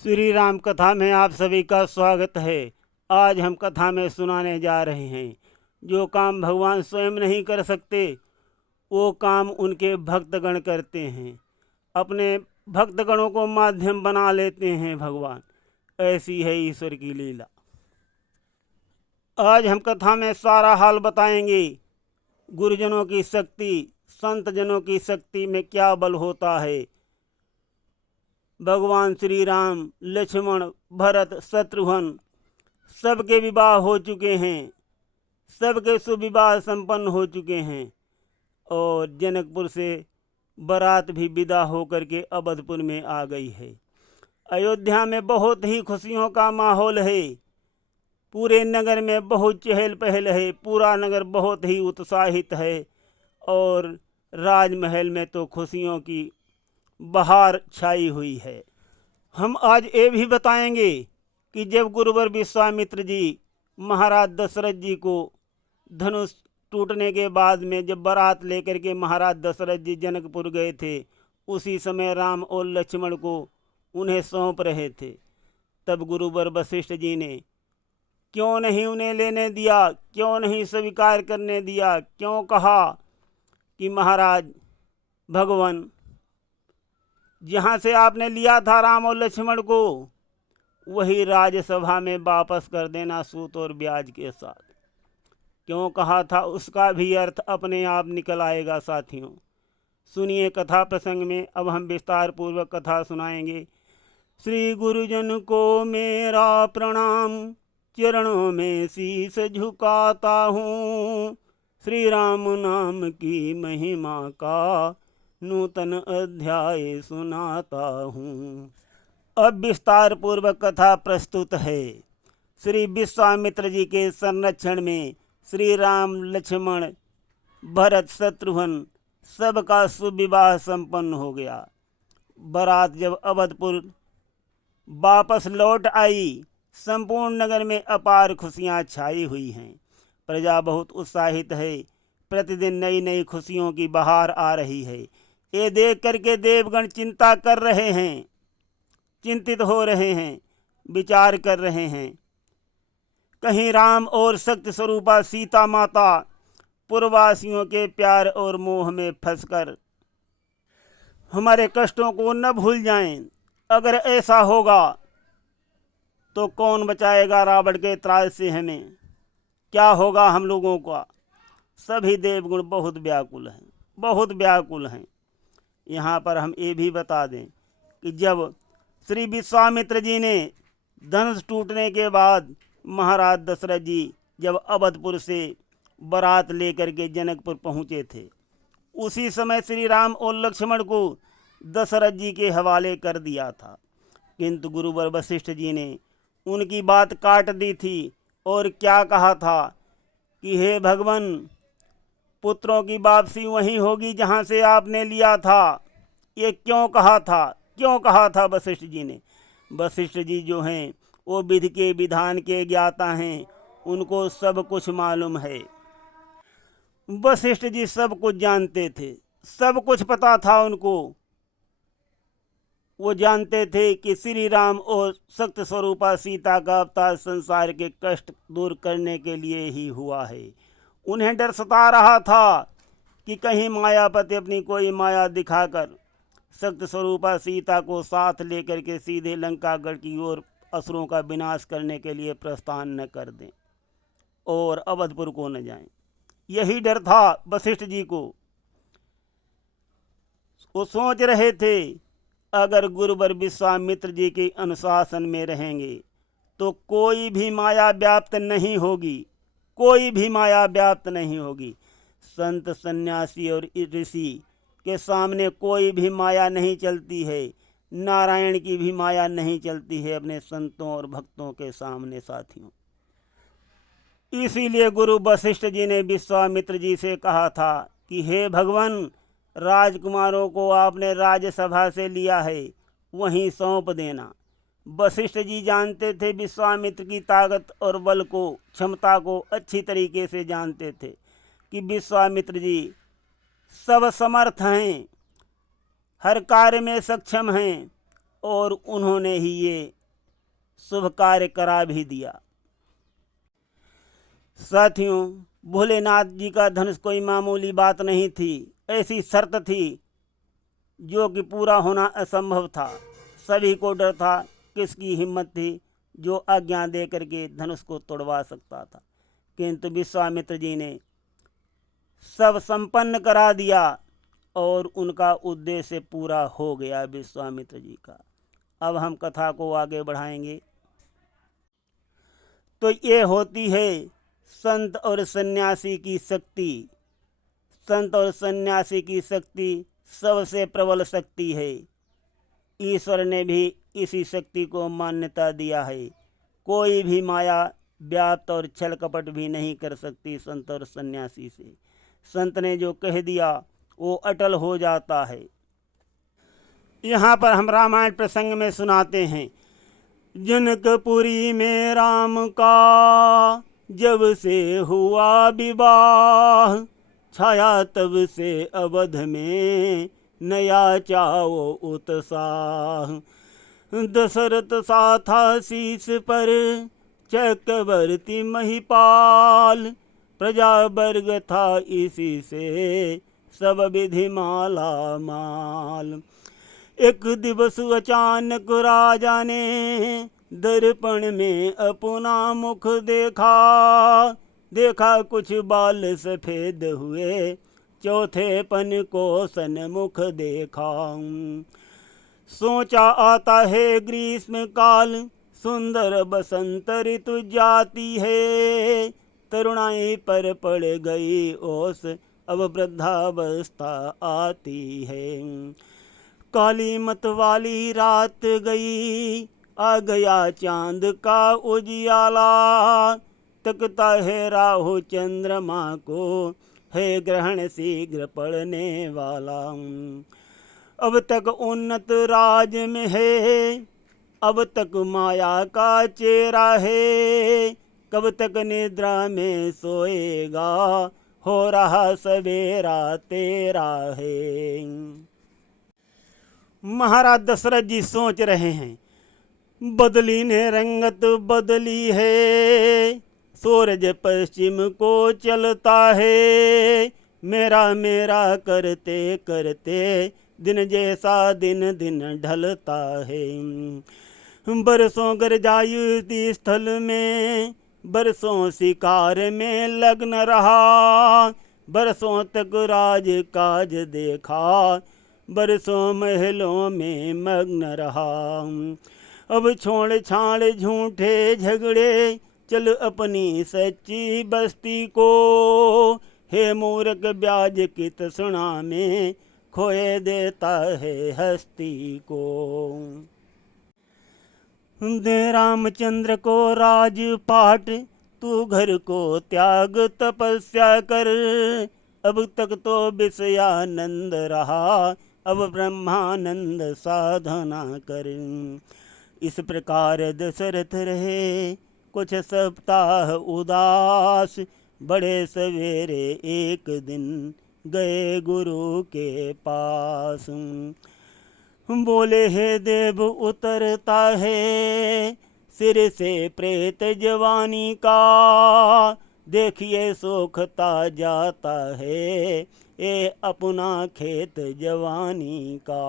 श्री राम कथा में आप सभी का स्वागत है। आज हम कथा में सुनाने जा रहे हैं, जो काम भगवान स्वयं नहीं कर सकते वो काम उनके भक्तगण करते हैं। अपने भक्तगणों को माध्यम बना लेते हैं भगवान। ऐसी है ईश्वर की लीला। आज हम कथा में सारा हाल बताएंगे। गुरुजनों की शक्ति, संत जनों की शक्ति में क्या बल होता है। भगवान श्री राम, लक्ष्मण, भरत, शत्रुघ्न सबके विवाह हो चुके हैं, सबके सुविवाह संपन्न हो चुके हैं और जनकपुर से बारात भी विदा होकर के अवधपुर में आ गई है। अयोध्या में बहुत ही खुशियों का माहौल है। पूरे नगर में बहुत चहल पहल है। पूरा नगर बहुत ही उत्साहित है और राजमहल में तो खुशियों की बहार छाई हुई है। हम आज ये भी बताएंगे कि जब गुरुवर विश्वामित्र जी महाराज दशरथ जी को धनुष टूटने के बाद में जब बारात लेकर के महाराज दशरथ जी जनकपुर गए थे, उसी समय राम और लक्ष्मण को उन्हें सौंप रहे थे। तब गुरुवर वशिष्ठ जी ने क्यों नहीं उन्हें लेने दिया, क्यों नहीं स्वीकार करने दिया, क्यों कहा कि महाराज भगवान, जहाँ से आपने लिया था राम और लक्ष्मण को, वही राज्यसभा में वापस कर देना सूद और ब्याज के साथ। क्यों कहा था उसका भी अर्थ अपने आप निकल आएगा। साथियों सुनिए कथा प्रसंग में। अब हम विस्तार पूर्वक कथा सुनाएंगे। श्री गुरुजन को मेरा प्रणाम, चरणों में शीश झुकाता हूँ। श्री राम नाम की महिमा का नूतन अध्याय सुनाता हूँ। अब विस्तार पूर्वक कथा प्रस्तुत है। श्री विश्वामित्र जी के संरक्षण में श्री राम, लक्ष्मण, भरत, शत्रुघ्न सबका सुविवाह संपन्न हो गया। बारात जब अवधपुर वापस लौट आई, संपूर्ण नगर में अपार खुशियाँ छाई हुई हैं। प्रजा बहुत उत्साहित है। प्रतिदिन नई नई खुशियों की बहार आ रही है। ये देख करके देवगण चिंता कर रहे हैं, चिंतित हो रहे हैं, विचार कर रहे हैं। कहीं राम और शक्ति स्वरूपा सीता माता पूर्ववासियों के प्यार और मोह में फंसकर हमारे कष्टों को न भूल जाएं। अगर ऐसा होगा तो कौन बचाएगा रावण के त्रास से हमें? क्या होगा हम लोगों का? सभी देवगुण बहुत व्याकुल हैं, बहुत व्याकुल हैं। यहाँ पर हम ये भी बता दें कि जब श्री विश्वामित्र जी ने धनुष टूटने के बाद महाराज दशरथ जी जब अवधपुर से बारात लेकर के जनकपुर पहुँचे थे, उसी समय श्री राम और लक्ष्मण को दशरथ जी के हवाले कर दिया था। किंतु गुरुवर वशिष्ठ जी ने उनकी बात काट दी थी और क्या कहा था कि हे भगवान, पुत्रों की वापसी वहीं होगी जहाँ से आपने लिया था। ये क्यों कहा था? क्यों कहा था वशिष्ठ जी ने? वशिष्ठ जी जो हैं वो विधि के विधान के ज्ञाता हैं, उनको सब कुछ मालूम है। वशिष्ठ जी सब कुछ जानते थे, सब कुछ पता था उनको। वो जानते थे कि श्री राम और शक्ति स्वरूपा सीता का अवतार संसार के कष्ट दूर करने के लिए ही हुआ है। उन्हें डर सता रहा था कि कहीं मायापति अपनी कोई माया दिखाकर शक्ति स्वरूपा सीता को साथ लेकर के सीधे लंकागढ़ की ओर असुरों का विनाश करने के लिए प्रस्थान न कर दें और अवधपुर को न जाएं। यही डर था वशिष्ठ जी को। वो सोच रहे थे अगर गुरुवर विश्वामित्र जी के अनुशासन में रहेंगे तो कोई भी माया व्याप्त नहीं होगी, कोई भी माया व्याप्त नहीं होगी। संत, सन्यासी और ऋषि के सामने कोई भी माया नहीं चलती है। नारायण की भी माया नहीं चलती है अपने संतों और भक्तों के सामने। साथियों इसीलिए गुरु वशिष्ठ जी ने विश्वामित्र जी से कहा था कि हे भगवान, राजकुमारों को आपने राज्यसभा से लिया है, वहीं सौंप देना। वशिष्ठ जी जानते थे विश्वामित्र की ताकत और बल को, क्षमता को अच्छी तरीके से जानते थे कि विश्वामित्र जी सब समर्थ हैं, हर कार्य में सक्षम हैं और उन्होंने ही ये शुभ कार्य करा भी दिया। साथियों, भोलेनाथ जी का धनुष कोई मामूली बात नहीं थी। ऐसी शर्त थी जो कि पूरा होना असंभव था। सभी को डर था, किसकी हिम्मत थी जो आज्ञा दे करके धनुष को तोड़वा सकता था। किंतु विश्वामित्र जी ने सब संपन्न करा दिया और उनका उद्देश्य पूरा हो गया विश्वामित्र जी का। अब हम कथा को आगे बढ़ाएंगे। तो ये होती है संत और सन्यासी की शक्ति। संत और सन्यासी की शक्ति सबसे प्रबल शक्ति है। ईश्वर ने भी इसी शक्ति को मान्यता दिया है। कोई भी माया व्याप्त और छल कपट भी नहीं कर सकती संत और सन्यासी से। संत ने जो कह दिया वो अटल हो जाता है। यहाँ पर हम रामायण प्रसंग में सुनाते हैं, जनकपुरी में राम का जब से हुआ विवाह, छाया तब से अवध में नया चाओ उत्साह। दशरथ सा था शीश पर चक्रवर्ती महिपाल, प्रजा वर्ग था इसी से सब विधि माला माल। एक दिवस अचानक राजा ने दर्पण में अपना मुख देखा, देखा कुछ बाल सफेद हुए, चौथे पन को सन्मुख देखा। सोचा आता है ग्रीष्म काल, सुंदर बसंत ऋतु जाती है, तरुणाई पर पड़ गई ओस, अब वृद्धावस्था आती है। काली मत वाली रात गई, आ गया चांद का उजियाला, तकता है राहु चंद्रमा को, है ग्रहण शीघ्र पड़ने वाला। अब तक उन्नत राज में है, अब तक माया का चेहरा है, कब तक निद्रा में सोएगा, हो रहा सवेरा तेरा है। महाराज दशरथ जी सोच रहे हैं, बदली ने रंगत बदली है, सूरज पश्चिम को चलता है, मेरा मेरा करते करते दिन जैसा दिन दिन ढलता है। बरसों गरजायु स्थल में, बरसों शिकार में लग्न रहा, बरसों तक राज काज देखा, बरसों महलों में मग्न रहा। अब छोड़ छाड़ झूठे झगड़े, चल अपनी सच्ची बस्ती को, हे मूर्ख ब्याज की तृष्णा में, खोए देता है हस्ती को। दे रामचंद्र को राजपाट, तू घर को त्याग तपस्या कर, अब तक तो विषयानंद रहा, अब ब्रह्मानंद साधना कर। इस प्रकार दशरथ रहे कुछ सप्ताह उदास, बड़े सवेरे एक दिन गए गुरु के पास। बोले हे देव उतरता है सिर से प्रेत जवानी का, देखिए सोखता जाता है ये अपना खेत जवानी का।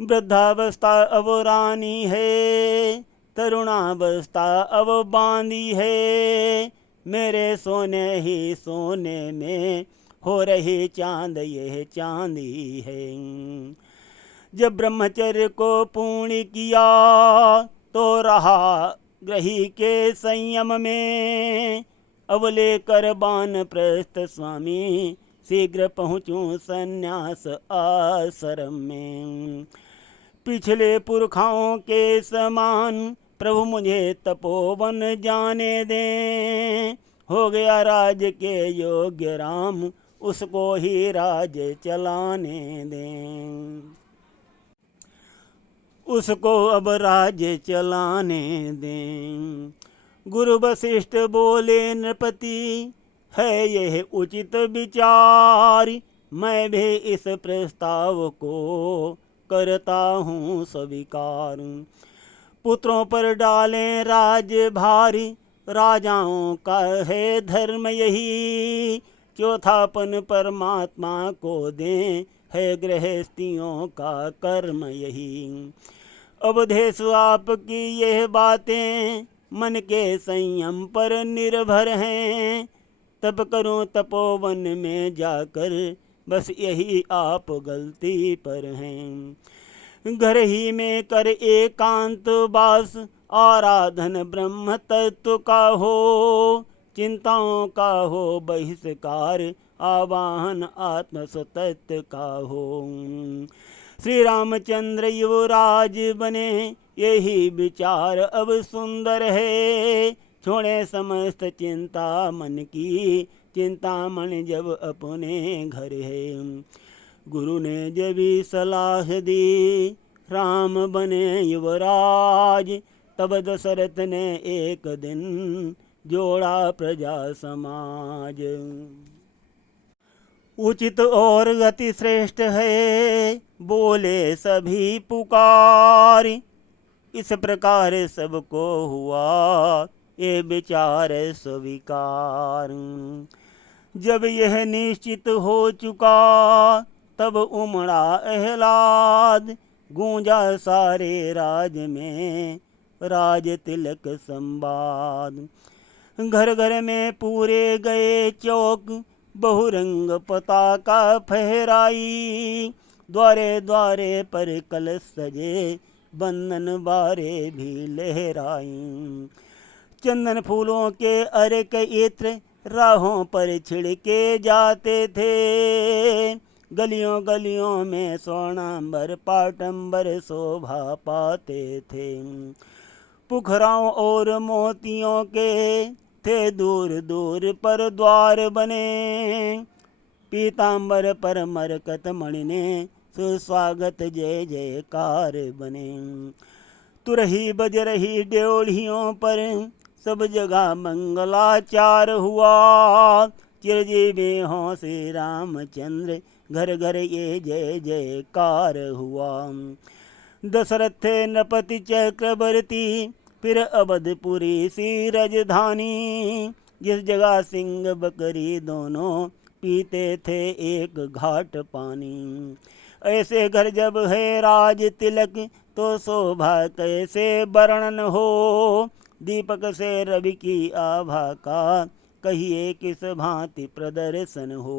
वृद्धावस्था अब रानी है, तरुणावस्था अब बांधी है, मेरे सोने ही सोने में हो रही चांद ये चांदी है। जब ब्रह्मचर्य को पूर्ण किया तो रहा ग्रही के संयम में, अब लेकर वानप्रस्थ स्वामी शीघ्र पहुँचूं संन्यास आश्रम में। पिछले पुरखाओं के समान प्रभु मुझे तपोवन जाने दें, हो गया राज के योग्य राम उसको ही राज चलाने दें, उसको अब राज चलाने दें। गुरु वशिष्ठ बोले नृपति है यह उचित विचार, मैं भी इस प्रस्ताव को करता हूँ स्वीकार। पुत्रों पर डालें राज भारी, राजाओं का है धर्म यही। चौथापन परमात्मा को दें, है गृहस्थियों का कर्म यही। अवधेश आपकी यह बातें मन के संयम पर निर्भर हैं। तब करूं तपोवन में जाकर, बस यही आप गलती पर हैं। घर ही में कर एकांत वास, आराधन ब्रह्म तत्व का हो। चिंताओं का हो बहिष्कार, आवाहन आत्म स्वतत्व का हो। श्री रामचंद्र युवराज बने, यही विचार अब सुंदर है। छोड़े समस्त चिंता मन की, चिंता मन जब अपने घर है। गुरु ने जब सलाह दी, राम बने युवराज। तब दशरथ ने एक दिन, जोड़ा प्रजा समाज। उचित और गति श्रेष्ठ है, बोले सभी पुकार। इस प्रकार सबको हुआ, ये विचार स्वीकार। जब यह निश्चित हो चुका, तब उमड़ा एहलाद। गूंजा सारे राज में, राज तिलक संवाद। घर घर में पूरे गए चौक, बहुरंग पताका फहराई। द्वारे द्वारे पर कलश सजे, बंधन बारे भी लहराई। चंदन फूलों के अर्क इत्र, राहों पर छिड़के जाते थे। गलियों गलियों में स्वर्णांबर पाटंबर शोभा पाते थे। पुखराओं और मोतियों के थे दूर दूर पर द्वार बने। पीतांबर पर मरकत मणि ने, सुस्वागत जय जयकार बने। तुरही बज रही ड्योढ़ियों पर, सब जगह मंगलाचार हुआ। चिरजीवी हों श्री रामचंद्र, घर घर ये जय जयकार हुआ। दशरथ थे नृपति चक्रवर्ती, फिर अवधपुरी सी राजधानी। जिस जगह सिंह बकरी दोनों, पीते थे एक घाट पानी। ऐसे घर जब है राज तिलक, तो शोभा कैसे वर्णन हो। दीपक से रवि की आभा का, कहिए किस भांति प्रदर्शन हो।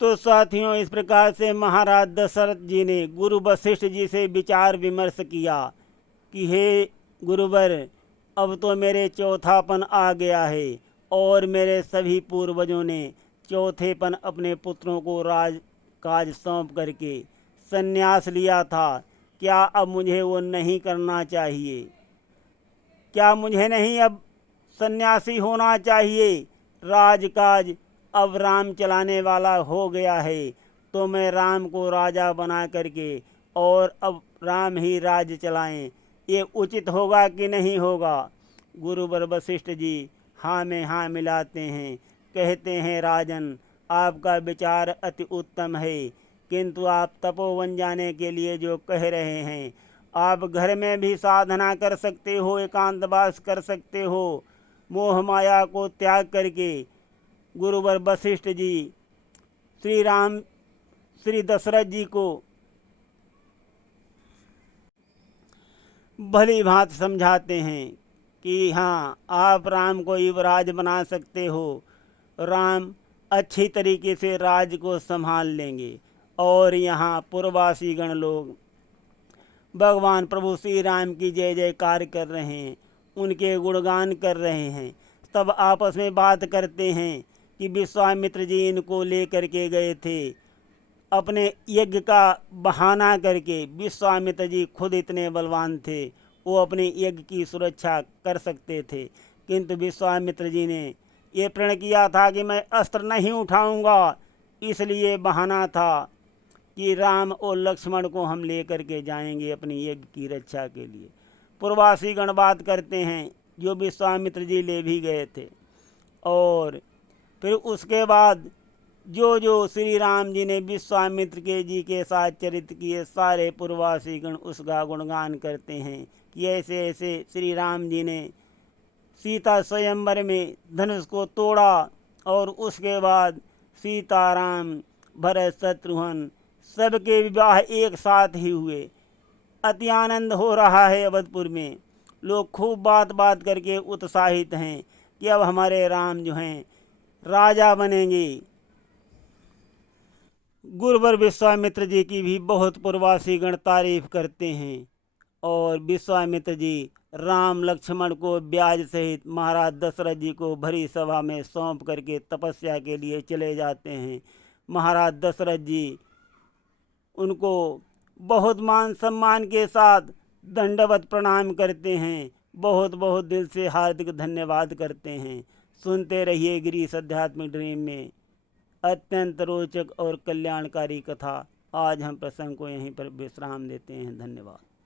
तो साथियों, इस प्रकार से महाराज दशरथ जी ने गुरु वशिष्ठ जी से विचार विमर्श किया कि हे गुरुवर, अब तो मेरे चौथापन आ गया है और मेरे सभी पूर्वजों ने चौथेपन अपने पुत्रों को राज काज सौंप करके संन्यास लिया था। क्या अब मुझे वो नहीं करना चाहिए? क्या मुझे नहीं अब सन्यासी होना चाहिए? राजकाज अब राम चलाने वाला हो गया है, तो मैं राम को राजा बना करके और अब राम ही राज्य चलाएं, ये उचित होगा कि नहीं होगा? गुरुवर वशिष्ठ जी हाँ में हाँ मिलाते हैं, कहते हैं राजन, आपका विचार अति उत्तम है, किंतु आप तपोवन जाने के लिए जो कह रहे हैं, आप घर में भी साधना कर सकते हो, एकांतवास कर सकते हो, मोह माया को त्याग करके। गुरुवर वशिष्ठ जी श्री दशरथ जी को भली भांति समझाते हैं कि हाँ, आप राम को युवराज बना सकते हो, राम अच्छी तरीके से राज्य को संभाल लेंगे। और यहाँ पूर्ववासी गण लोग भगवान प्रभु श्री राम की जय जयकार कर रहे हैं, उनके गुणगान कर रहे हैं। तब आपस में बात करते हैं कि विश्वामित्र जी इनको लेकर के गए थे अपने यज्ञ का बहाना करके। विश्वामित्र जी खुद इतने बलवान थे, वो अपने यज्ञ की सुरक्षा कर सकते थे, किंतु विश्वामित्र जी ने ये प्रण किया था कि मैं अस्त्र नहीं उठाऊंगा, इसलिए बहाना था कि राम और लक्ष्मण को हम लेकर के जाएंगे अपनी यज्ञ की रक्षा के लिए। पूर्ववासी गण बात करते हैं जो विश्वामित्र जी ले भी गए थे। और फिर उसके बाद जो जो श्री राम जी ने विश्वामित्र के जी के साथ चरित्र किए, सारे पूर्ववासी गण उसका गुणगान करते हैं कि ऐसे ऐसे श्री राम जी ने सीता स्वयंवर में धनुष को तोड़ा और उसके बाद सीताराम भरत शत्रुघ्न सबके विवाह एक साथ ही हुए। अति आनंद हो रहा है अवधपुर में। लोग खूब बात बात करके उत्साहित हैं कि अब हमारे राम जो हैं राजा बनेंगे। गुरुवर विश्वामित्र जी की भी बहुत पूर्ववासी गण तारीफ करते हैं और विश्वामित्र जी राम लक्ष्मण को ब्याज सहित महाराज दशरथ जी को भरी सभा में सौंप करके तपस्या के लिए चले जाते हैं। महाराज दशरथ जी उनको बहुत मान सम्मान के साथ दंडवत प्रणाम करते हैं, बहुत बहुत दिल से हार्दिक धन्यवाद करते हैं। सुनते रहिए गिरीश आध्यात्मिक ड्रीम में अत्यंत रोचक और कल्याणकारी कथा। आज हम प्रसंग को यहीं पर विश्राम देते हैं। धन्यवाद।